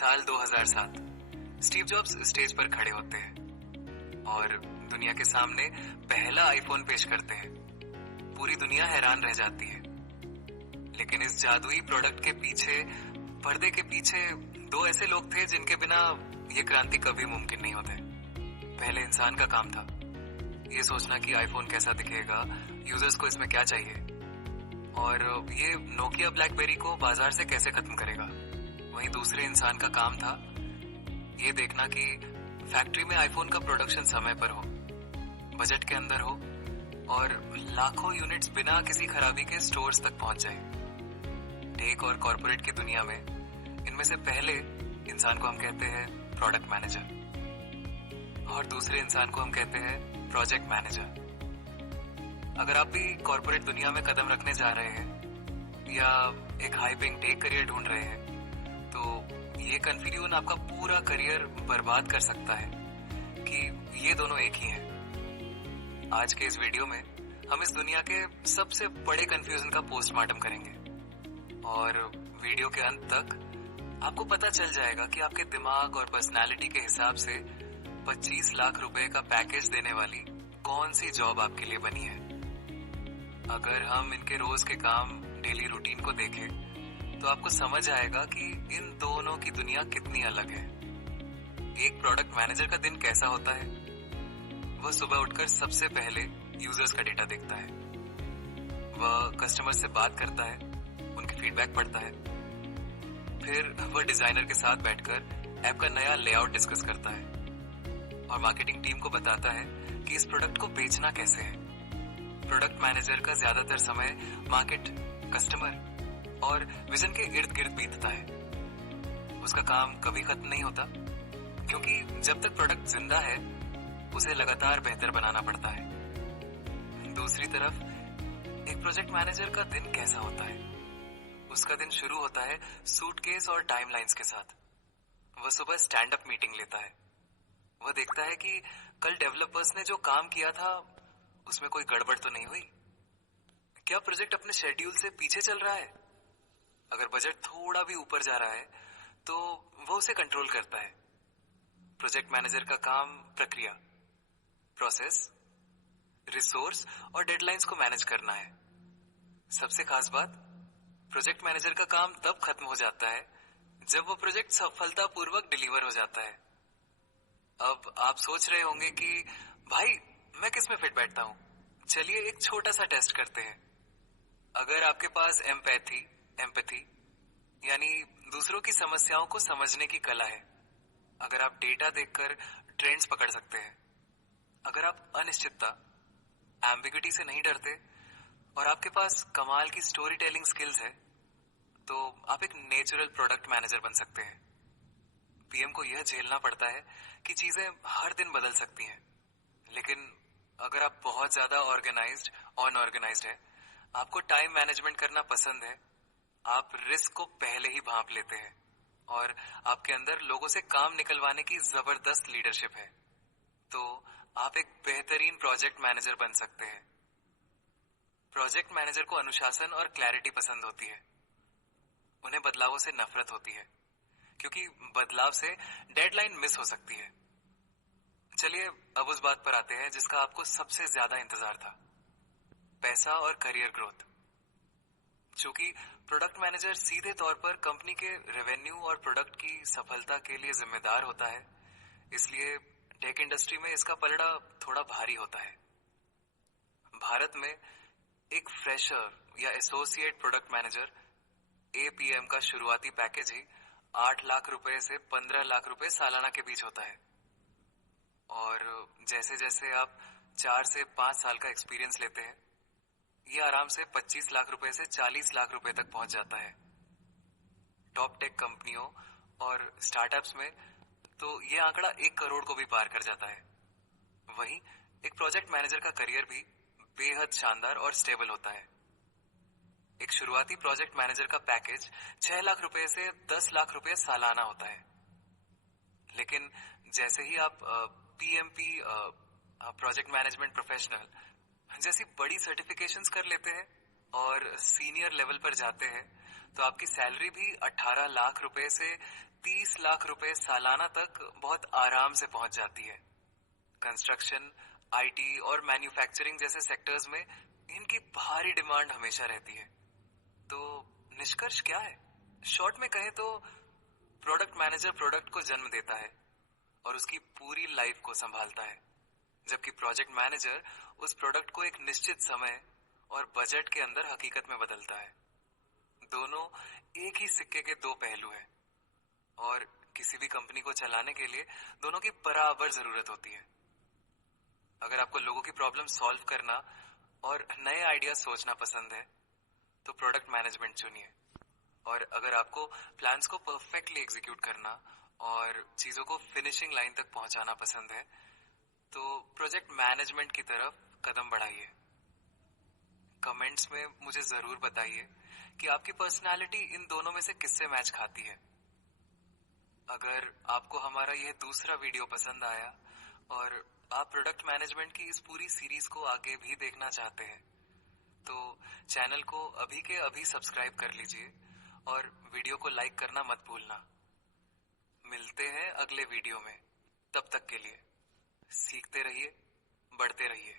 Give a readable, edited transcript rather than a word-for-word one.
साल 2007। Steve jobs stage पर खड़े होते हैं और दुनिया के सामने पहला आईफोन पेश करते हैं। पूरी दुनिया हैरान रह जाती है। लेकिन इस जादुई प्रोडक्ट के पीछे, पर्दे के पीछे दो ऐसे लोग थे जिनके बिना ये क्रांति कभी मुमकिन नहीं होते। पहले इंसान का काम था ये सोचना कि आईफोन कैसा दिखेगा, यूजर्स को इसमें क्या चाहिए और ये नोकिया ब्लैकबेरी को बाजार से कैसे खत्म करेगा। वहीं दूसरे इंसान का काम था ये देखना कि फैक्ट्री में आईफोन का प्रोडक्शन समय पर हो, बजट के अंदर हो और लाखों यूनिट्स बिना किसी खराबी के स्टोर्स तक पहुंच जाए। टेक और कॉर्पोरेट की दुनिया में इनमें से पहले इंसान को हम कहते हैं प्रोडक्ट मैनेजर और दूसरे इंसान को हम कहते हैं प्रोजेक्ट मैनेजर। अगर आप भी कॉर्पोरेट दुनिया में कदम रखने जा रहे हैं या एक हाई पेइंग टेक करियर ढूंढ रहे हैं तो ये कंफ्यूजन आपका पूरा करियर बर्बाद कर सकता है कि ये दोनों एक ही हैं। आज के इस वीडियो में हम इस दुनिया के सबसे बड़े कंफ्यूजन का पोस्टमार्टम करेंगे और वीडियो के अंत तक आपको पता चल जाएगा कि आपके दिमाग और पर्सनालिटी के हिसाब से 25 लाख रुपए का पैकेज देने वाली कौन सी जॉब आपके लिए बनी है। अगर हम इनके रोज के काम, डेली रूटीन को देखें तो आपको समझ आएगा कि इन दोनों की दुनिया कितनी अलग है। एक प्रोडक्ट मैनेजर का दिन कैसा होता है? वह सुबह उठकर सबसे पहले यूजर्स का डेटा देखता है, वह कस्टमर से बात करता है, उनकी फीडबैक पढ़ता है, फिर वह डिजाइनर के साथ बैठकर ऐप का नया लेआउट डिस्कस करता है और मार्केटिंग टीम को बताता है कि इस प्रोडक्ट को बेचना कैसे है। प्रोडक्ट मैनेजर का ज्यादातर समय मार्केट, कस्टमर और विजन के इर्द गिर्द बीतता है। उसका काम कभी खत्म नहीं होता क्योंकि जब तक प्रोडक्ट जिंदा है उसे लगातार बेहतर बनाना पड़ता है। दूसरी तरफ एक प्रोजेक्ट मैनेजर का दिन कैसा होता है? उसका दिन शुरू होता है सूटकेस और टाइमलाइंस के साथ। वह सुबह स्टैंड अप मीटिंग लेता है। वह देखता है कि कल डेवलपर्स ने जो काम किया था उसमें कोई गड़बड़ तो नहीं हुई, क्या प्रोजेक्ट अपने शेड्यूल से पीछे चल रहा है। अगर बजट थोड़ा भी ऊपर जा रहा है तो वो उसे कंट्रोल करता है। प्रोजेक्ट मैनेजर का काम प्रक्रिया, प्रोसेस, रिसोर्स और डेडलाइंस को मैनेज करना है। सबसे खास बात, प्रोजेक्ट मैनेजर का काम तब खत्म हो जाता है जब वो प्रोजेक्ट सफलतापूर्वक डिलीवर हो जाता है। अब आप सोच रहे होंगे कि भाई मैं किस में फिट बैठता हूं? चलिए एक छोटा सा टेस्ट करते हैं। अगर आपके पास एम्पैथी यानी दूसरों की समस्याओं को समझने की कला है, अगर आप डेटा देखकर ट्रेंड्स पकड़ सकते हैं, अगर आप अनिश्चितता, एम्बिग्युइटी से नहीं डरते और आपके पास कमाल की स्टोरी टेलिंग स्किल्स है तो आप एक नेचुरल प्रोडक्ट मैनेजर बन सकते हैं। पीएम को यह झेलना पड़ता है कि चीजें हर दिन बदल सकती हैं, लेकिन अगर आप बहुत ज्यादा ऑर्गेनाइज्ड, अनऑर्गेनाइज्ड है, आपको टाइम मैनेजमेंट करना पसंद है, आप रिस्क को पहले ही भांप लेते हैं और आपके अंदर लोगों से काम निकलवाने की जबरदस्त लीडरशिप है, तो आप एक बेहतरीन प्रोजेक्ट मैनेजर बन सकते हैं। प्रोजेक्ट मैनेजर को अनुशासन और क्लैरिटी पसंद होती है। उन्हें बदलावों से नफरत होती है क्योंकि बदलाव से डेडलाइन मिस हो सकती है। चलिए अब उस बात पर आते हैं जिसका आपको सबसे ज्यादा इंतजार था, पैसा और करियर ग्रोथ। चूंकि प्रोडक्ट मैनेजर सीधे तौर पर कंपनी के रेवेन्यू और प्रोडक्ट की सफलता के लिए जिम्मेदार होता है, इसलिए टेक इंडस्ट्री में इसका पलड़ा थोड़ा भारी होता है। भारत में एक फ्रेशर या एसोसिएट प्रोडक्ट मैनेजर एपीएम का शुरुआती पैकेज ही 8 लाख रुपए से 15 लाख रुपए सालाना के बीच होता है और जैसे जैसे आप 4 से 5 साल का एक्सपीरियंस लेते हैं ये आराम से 25 लाख रुपए से 40 लाख रुपए तक पहुंच जाता है। टॉप टेक कंपनियों और स्टार्टअप्स में तो ये आंकड़ा 1 करोड़ को भी पार कर जाता है। वहीं एक प्रोजेक्ट मैनेजर का करियर भी बेहद शानदार और स्टेबल होता है। एक शुरुआती प्रोजेक्ट मैनेजर का पैकेज 6 लाख रुपए से 10 लाख रुपए सालाना होता है, लेकिन जैसे ही आप पीएमपी, प्रोजेक्ट मैनेजमेंट प्रोफेशनल जैसी बड़ी सर्टिफिकेशंस कर लेते हैं और सीनियर लेवल पर जाते हैं तो आपकी सैलरी भी 18 लाख रुपए से 30 लाख रुपए सालाना तक बहुत आराम से पहुंच जाती है। कंस्ट्रक्शन, आईटी और मैन्युफैक्चरिंग जैसे सेक्टर्स में इनकी भारी डिमांड हमेशा रहती है। तो निष्कर्ष क्या है? शॉर्ट में कहें तो प्रोडक्ट मैनेजर प्रोडक्ट को जन्म देता है और उसकी पूरी लाइफ को संभालता है, जबकि प्रोजेक्ट मैनेजर उस प्रोडक्ट को एक निश्चित समय और बजट के अंदर हकीकत में बदलता है। दोनों एक ही सिक्के के दो पहलू हैं और किसी भी कंपनी को चलाने के लिए दोनों की बराबर जरूरत होती है। अगर आपको लोगों की प्रॉब्लम सॉल्व करना और नए आइडिया सोचना पसंद है तो प्रोडक्ट मैनेजमेंट चुनिए, और अगर आपको प्लान्स को परफेक्टली एग्जीक्यूट करना और चीजों को फिनिशिंग लाइन तक पहुंचाना पसंद है तो प्रोजेक्ट मैनेजमेंट की तरफ कदम बढ़ाइए। कमेंट्स में मुझे जरूर बताइए कि आपकी पर्सनालिटी इन दोनों में से किससे मैच खाती है। अगर आपको हमारा यह दूसरा वीडियो पसंद आया और आप प्रोडक्ट मैनेजमेंट की इस पूरी सीरीज को आगे भी देखना चाहते हैं तो चैनल को अभी के अभी सब्सक्राइब कर लीजिए और वीडियो को लाइक करना मत भूलना। मिलते हैं अगले वीडियो में। तब तक के लिए सीखते रहिए, बढ़ते रहिए।